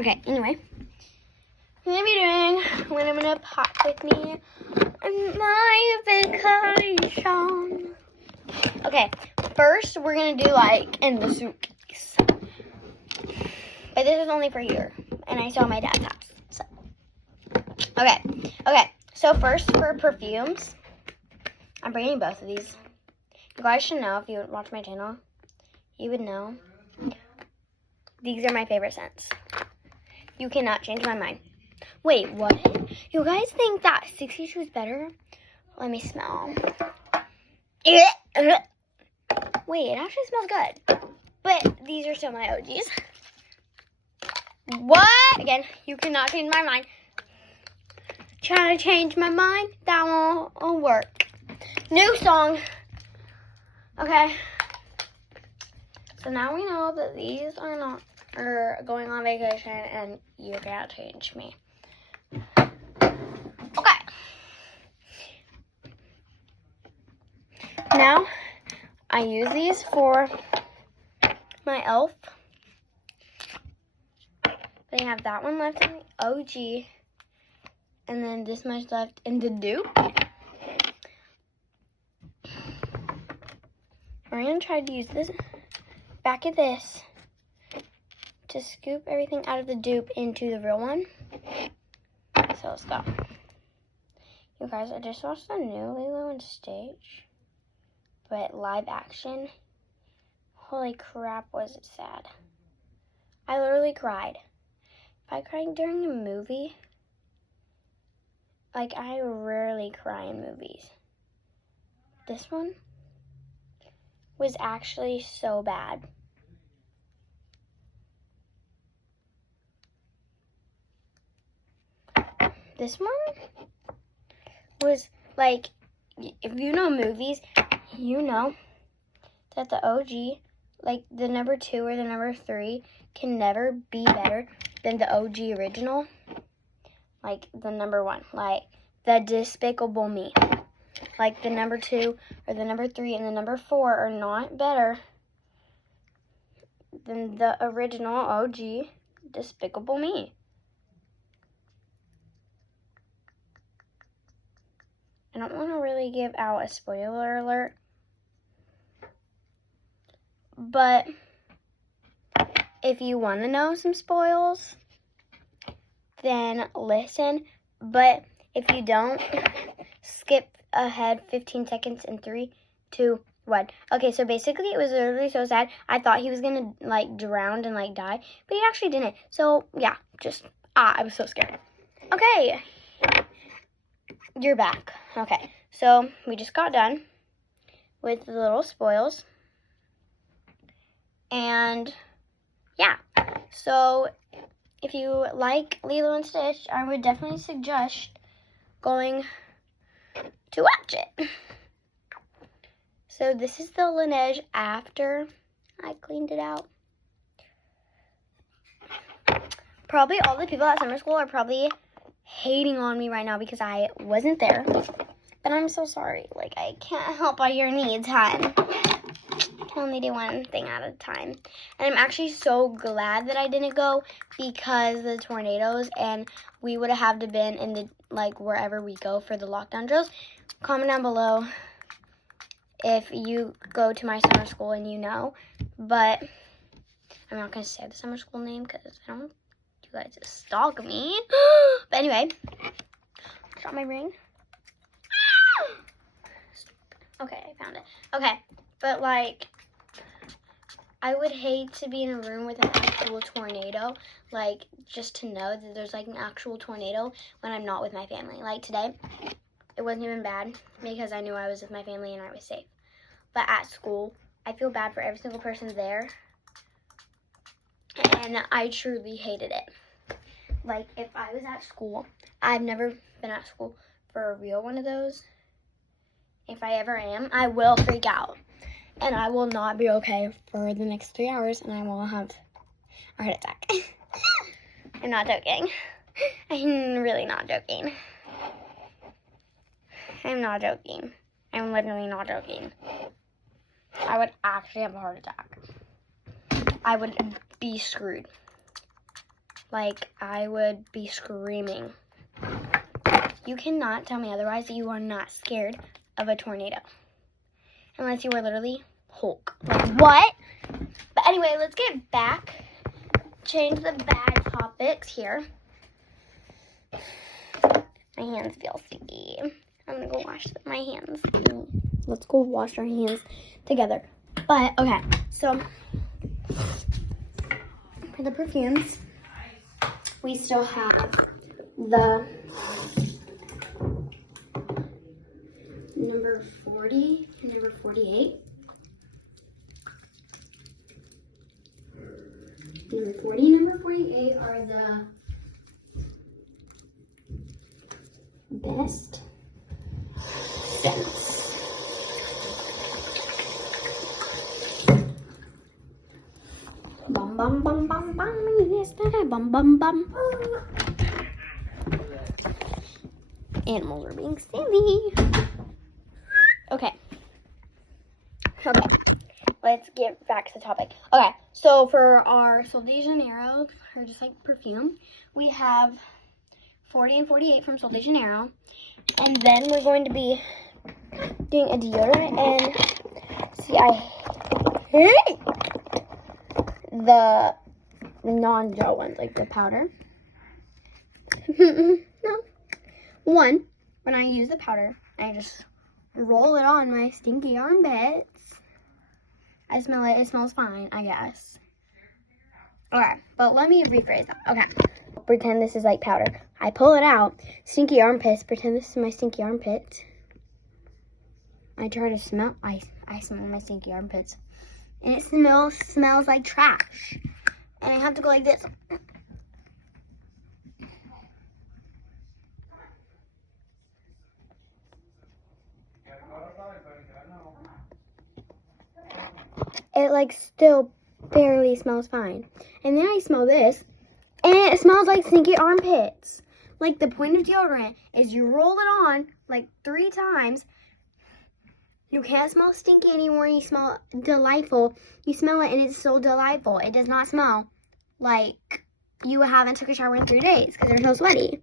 Okay, anyway. I'm going to be doing when I'm going to pop with me on my vacation. Okay, first we're going to do like in the suitcase. But this is only for here. And I saw my dad's house. So. Okay. So first for perfumes. I'm bringing both of these. You guys should know if you watch my channel. You would know. These are my favorite scents. You cannot change my mind. Wait, what? You guys think that 62 is better? Let me smell. Wait, it actually smells good. But these are still my OGs. What? Again, you cannot change my mind. Trying to change my mind? That won't work. New song. Okay. So now we know that these are going on vacation and you can't change me. Okay. Now, I use these for my e.l.f. They have that one left in the OG. And then this much left in the dupe. We're going to try to use this back of this to scoop everything out of the dupe into the real one. So let's go. You guys, I just watched the new Lilo and Stitch, but live action. Holy crap, was it sad. I literally cried. If I cried during a movie, like I rarely cry in movies. This one was actually so bad. This one was like, if you know movies, you know that the OG, like the number 2 or the number 3, can never be better than the OG original. Like the number 1, like the Despicable Me. Like the number 2 or the number 3 and the number 4 are not better than the original OG Despicable Me. I don't want to really give out a spoiler alert, but if you want to know some spoils, then listen. But if you don't, skip ahead 15 seconds in 3, 2, 1. Okay, so basically it was literally so sad. I thought he was gonna like drown and like die, but he actually didn't. So yeah, I was so scared. Okay, you're back. Okay, so we just got done with the little spoils. And yeah, so if you like Lilo and Stitch, I would definitely suggest going to watch it. So this is the Laneige after I cleaned it out. Probably all the people at summer school are probably hating on me right now because I wasn't there. But I'm so sorry. Like, I can't help all your needs, hon. I can only do one thing at a time. And I'm actually so glad that I didn't go because of the tornadoes, and we would have had to been in the, like, wherever we go for the lockdown drills. Comment down below if you go to my summer school and you know. But I'm not going to say the summer school name because I don't want you guys to stalk me. But anyway, drop my ring. Okay, I found it. Okay, but like, I would hate to be in a room with an actual tornado, like, just to know that there's like an actual tornado when I'm not with my family. Like today, it wasn't even bad because I knew I was with my family and I was safe. But at school, I feel bad for every single person there, and I truly hated it. Like, if I was at school, I've never been at school for a real one of those. If I ever am, I will freak out. And I will not be okay for the next 3 hours, and I will have a heart attack. I'm not joking. I'm really not joking. I'm not joking. I'm literally not joking. I would actually have a heart attack. I would be screwed. like I would be screaming. You cannot tell me otherwise that you are not scared of a tornado. Unless you were literally Hulk. Like, what? But anyway, let's get back. Change the bad topics here. My hands feel sticky. I'm gonna go wash my hands. Let's go wash our hands together. But, okay, so for the perfumes, we still have the number 40 and number 48. Number 40 and number 48 are the best scents. Bum bum bum bum bum, yes, bum bum bum. Animals are being silly. Okay. Let's get back to the topic. Okay, so for our Sol de Janeiro, or just like perfume, we have 40 and 48 from Sol de Janeiro. And then we're going to be doing a deodorant. And see, I hate the non-gel ones, like the powder. No. One, when I use the powder, I just roll it on my stinky armpits. I smell it. It smells fine, I guess. Okay, but let me rephrase that. Okay. Pretend this is like powder. I pull it out. Stinky armpits. Pretend this is my stinky armpits. I try to smell. I smell my stinky armpits. And it smells like trash. And I have to go like this. It like still barely smells fine. And then I smell this, and it smells like stinky armpits. Like, the point of deodorant is you roll it on like 3 times. You can't smell stinky anymore. You smell delightful. You smell it and it's so delightful. It does not smell like you haven't took a shower in 3 days because you're so sweaty.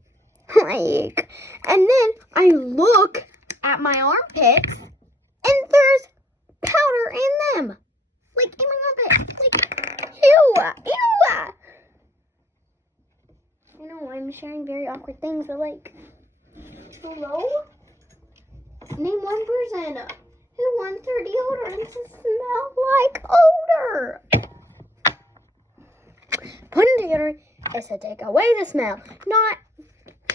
Like, and then I look at my armpits and there's powder in them. Like, in my armpit. Like, ew, ew. I know, I'm sharing very awkward things, but like, hello? Name one person who wants their deodorant to smell like odor. Putting deodorant is to take away the smell, not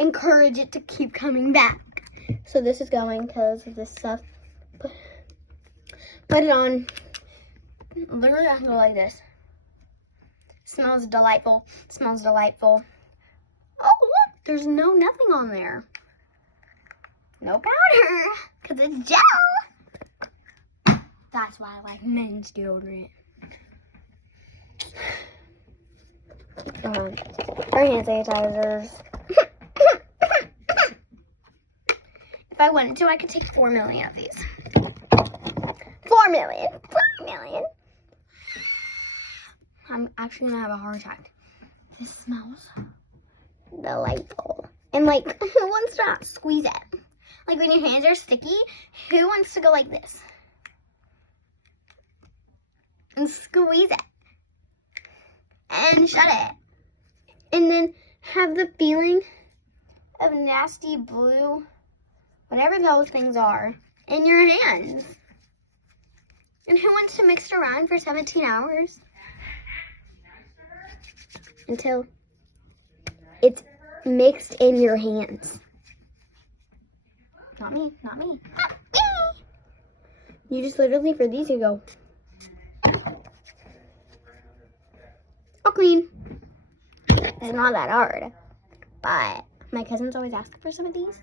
encourage it to keep coming back. So this is going because of this stuff. Put it on. Literally, I can go like this. Smells delightful. Smells delightful. Oh, look, there's nothing on there. No powder, because it's gel. That's why I like men's deodorant. Our hand sanitizers. If I wanted to, I could take 4 million of these. 4 million. 4 million. I'm actually going to have a heart attack. This smells delightful. And like, who wants to not squeeze it? Like, when your hands are sticky, who wants to go like this? And squeeze it. And shut it. And then have the feeling of nasty blue, whatever those things are, in your hands. And who wants to mix it around for 17 hours? Until it's mixed in your hands. Not me, not me. Not me. You just literally, for these, you go. All clean. It's not that hard. But my cousins always ask for some of these.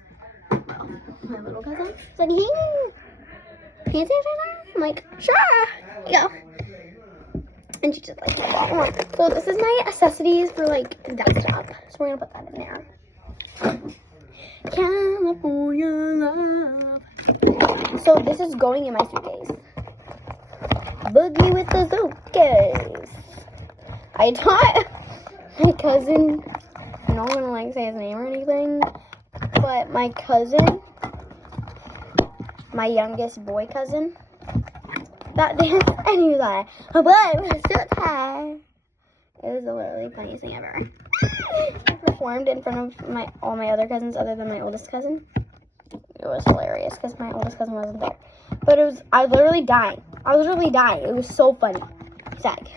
Well, my little cousin is like, hey, hand sanitizer? I'm like, sure. Here you go. And she just like, so this is my accessories for like desktop. So we're gonna put that in there. California love. So this is going in my suitcase. Boogie with the suitcase. I thought my cousin, I'm not gonna like say his name or anything, but my cousin, my youngest boy cousin, that dance, and he was like, oh boy, we're so tired. It was the literally funniest thing ever. I performed in front of all my other cousins other than my oldest cousin. It was hilarious because my oldest cousin wasn't there. But I was literally dying. It was so funny. Zach.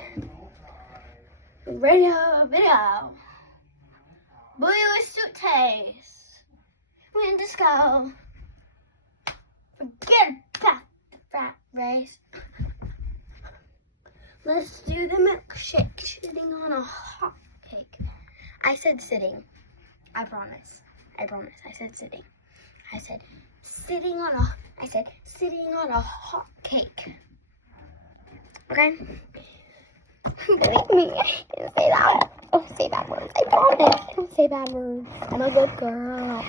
Radio, video. Blue suitcase. We're in disco. Forget about the frat race. Let's do the milkshake. Sitting on a hot cake. I said sitting. I promise. I said sitting. I said sitting on a hot cake. Okay? Believe me, I didn't say that. I don't say bad words. I promise. I don't say bad words. I'm a good girl.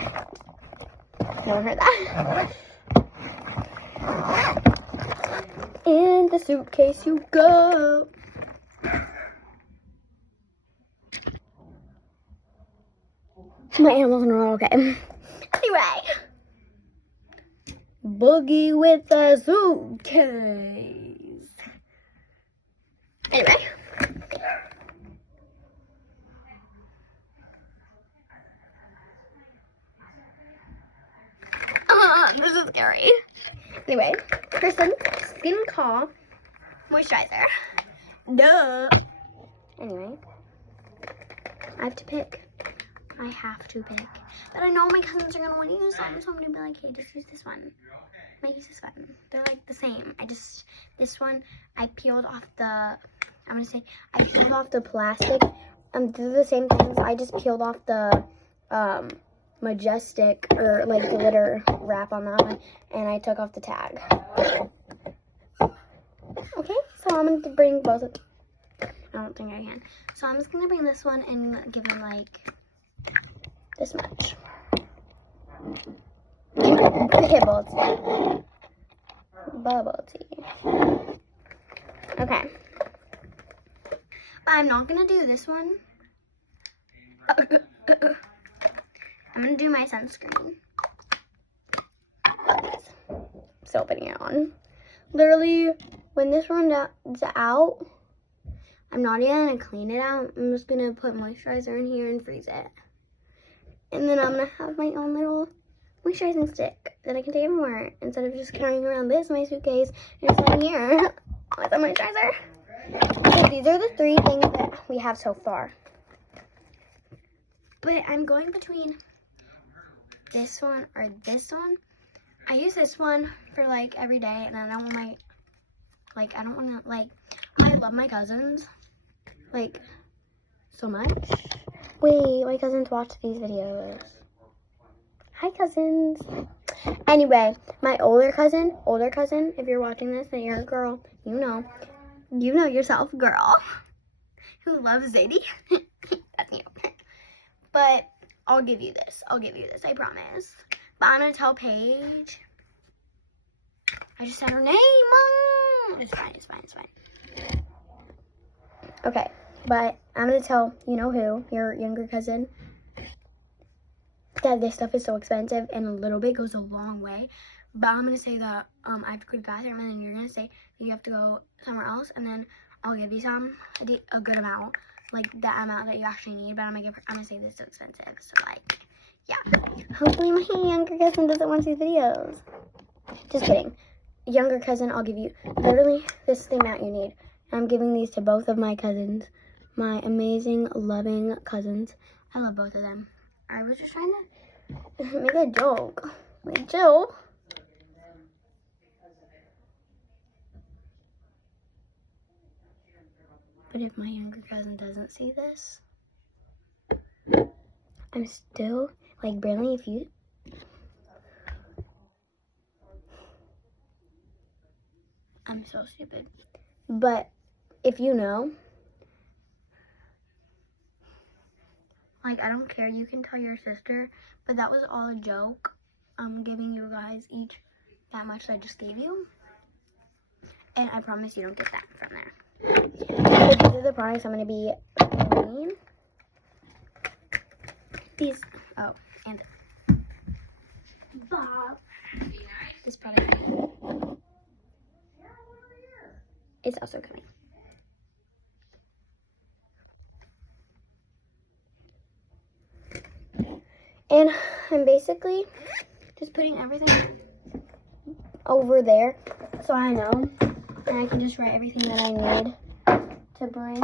No one heard that. In the suitcase you go. My animals are okay. Anyway. Boogie with a suitcase. Anyway. This is scary. Anyway, Kristen, Skin Call moisturizer. Duh. Anyway, I have to pick. But I know my cousins are going to want to use them, so I'm going to be like, hey, just use this one. I use this one. They're like the same. This one, I peeled off the plastic. They're the same things. I just peeled off the, Majestic or like glitter wrap on that one, and I took off the tag. Okay, so I'm going to bring both of them. I don't think I can. So I'm just going to bring this one and give them like this much. Okay, bubble tea. Okay. But I'm not going to do this one. I'm going to do my sunscreen. Still putting it on. Literally, when this runs out, I'm not even going to clean it out. I'm just going to put moisturizer in here and freeze it. And then I'm going to have my own little moisturizing stick that I can take everywhere instead of just carrying around my suitcase and just in here with a moisturizer. So these are the 3 things that we have so far. But I'm going between this one or this one. I use this one for like every day, and I don't want I love my cousins like so much. Wait, my cousins watch these videos. Hi, cousins. Anyway, my older cousin, if you're watching this and you're a girl, you know yourself, girl, who loves Zadie. That's you. But I'll give you this, I promise. But I'm gonna tell Paige. I just said her name, Mom. It's fine. Okay, but I'm gonna tell who, your younger cousin, that this stuff is so expensive and a little bit goes a long way. But I'm gonna say that I have to go to the bathroom, and then you're gonna say that you have to go somewhere else, and then I'll give you a good amount, like the amount that you actually need. But I'm gonna say this is so expensive. So like, yeah. Hopefully my younger cousin doesn't watch these videos. Just kidding. Younger cousin, I'll give you literally this thing that you need. I'm giving these to both of my cousins, my amazing, loving cousins. I love both of them. I was just trying to make a joke. Like, Jill. But if my younger cousin doesn't see this, I'm still, like, Brantley, if you... I'm so stupid. But if you know, like, I don't care. You can tell your sister. But that was all a joke. I'm giving you guys each that much that I just gave you. And I promise you don't get that from there. So these are the products I'm going to be cleaning. these, oh, and Bob. This product is also coming. And I'm basically just putting everything over there so I know. And I can just write everything that I need to bring.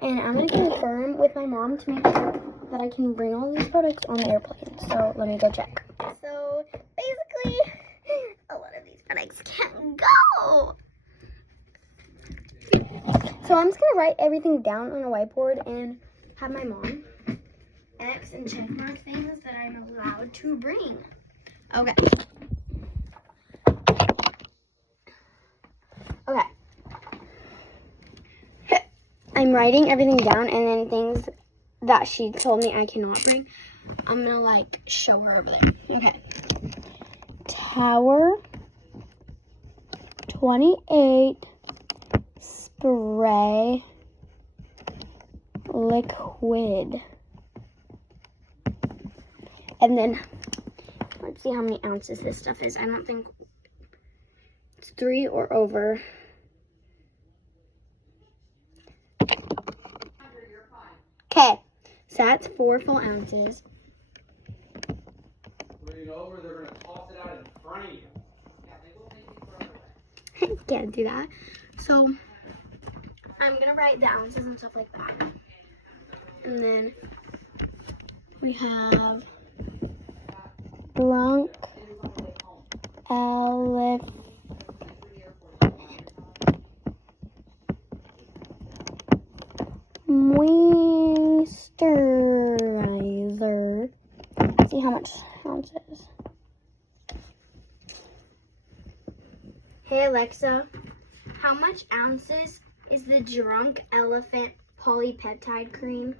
And I'm going to confirm with my mom to make sure that I can bring all these products on the airplane. So let me go check. So basically, a lot of these products can't go. So I'm just going to write everything down on a whiteboard and have my mom X and check mark things that I'm allowed to bring. Okay. Okay. I'm writing everything down, and then things that she told me I cannot bring, I'm gonna like show her over there. Okay. Tower 28 spray liquid. And then let's see how many ounces this stuff is. I don't think it's 3 or over. Okay, so that's 4 full ounces. 3 and over, they're gonna toss it out in front of you. Yeah, they will make you throw it away. Can't do that. So I'm gonna write the ounces and stuff like that. And then we have drunk elephant moisturizer. See how much ounces. Hey Alexa, how much ounces is the Drunk Elephant polypeptide cream?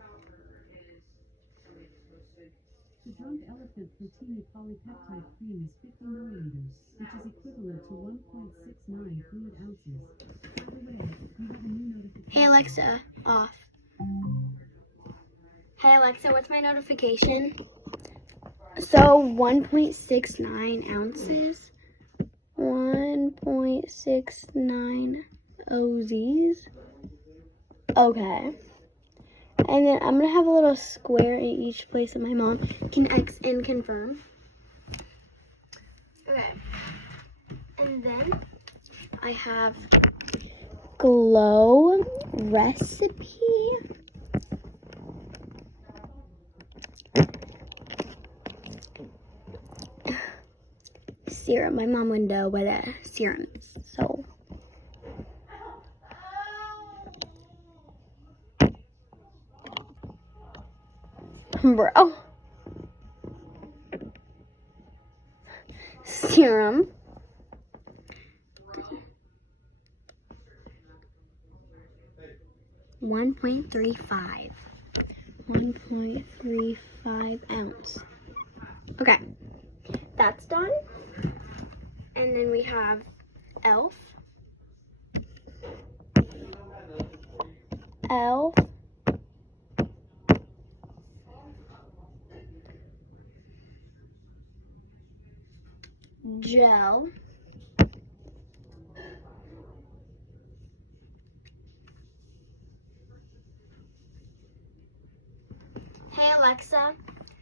The Drunk Elephant Protein Polypeptide Cream is 50 milliliters, which is equivalent to 1.69 fluid ounces. By the way, you have a new notification. Hey Alexa, off. Hey Alexa, what's my notification? So 1.69 ounces. 1.69 OZs. Okay. And then I'm going to have a little square in each place that my mom can X and confirm. Okay. And then I have Glow recipe. Serum. My mom would know what a serum is. So. Bro. Serum. $1.35. 1.35 ounce. Okay. That's done. And then we have Elf. Elf. Gel. Hey Alexa,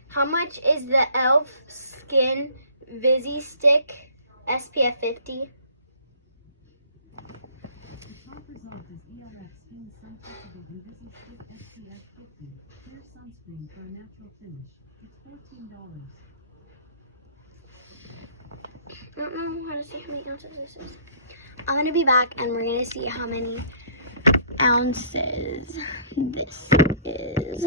how much is the Elf Skin Visi Stick SPF 50? The top result is ELF Skin Sun Flexible Invisi Stick SPF 50. Clear sunscreen for a natural finish. It's $14. I don't know how to see how many ounces this is. I'm going to be back and we're going to see how many ounces this is.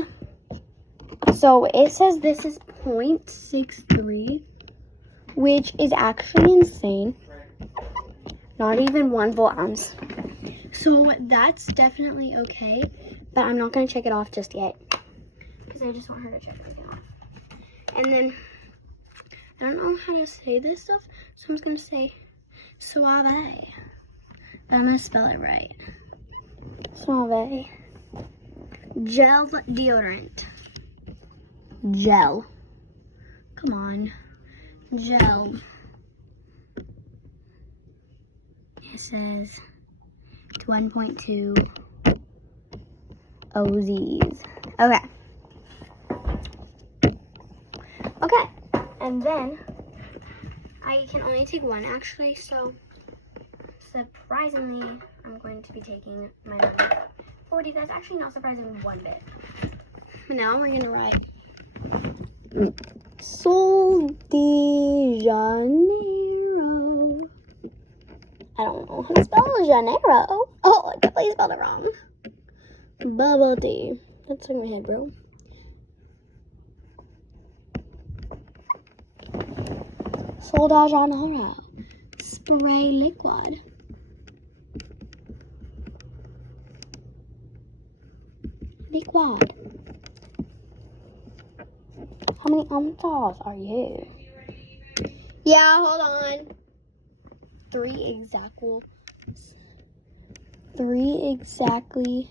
So it says this is 0.63, which is actually insane. Not even 1 full ounce. So that's definitely okay, but I'm not going to check it off just yet because I just want her to check everything off. And then I don't know how to say this stuff, so I'm just going to say Suave. But I'm going to spell it right. Suave. Gel deodorant. gel. Come on. Gel. It says 1.2 OZs. Okay. Okay. And then I can only take one actually, so surprisingly, I'm going to be taking my number 40. That's actually not surprising one bit. But now we're gonna write Sol de Janeiro. I don't know how to spell Janeiro. Oh, I completely spelled it wrong. Bubble tea. That's in my head, bro. Sol de Janeiro. Spray liquid. Liquid. How many ounces are you? Yeah, hold on. 3 exactly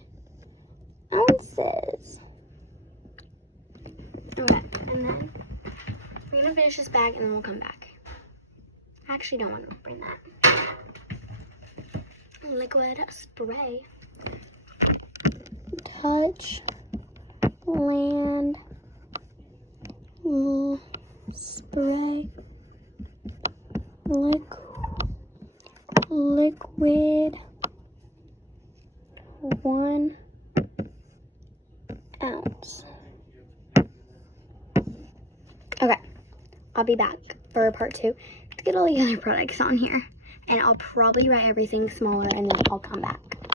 ounces. Okay, and then we're gonna finish this bag and then we'll come back. I actually don't want to bring that. Liquid spray. Touch. Land. Spray. Liquid. 1 ounce. Okay, I'll be back for part 2 to get all the other products on here. And I'll probably write everything smaller and then I'll come back.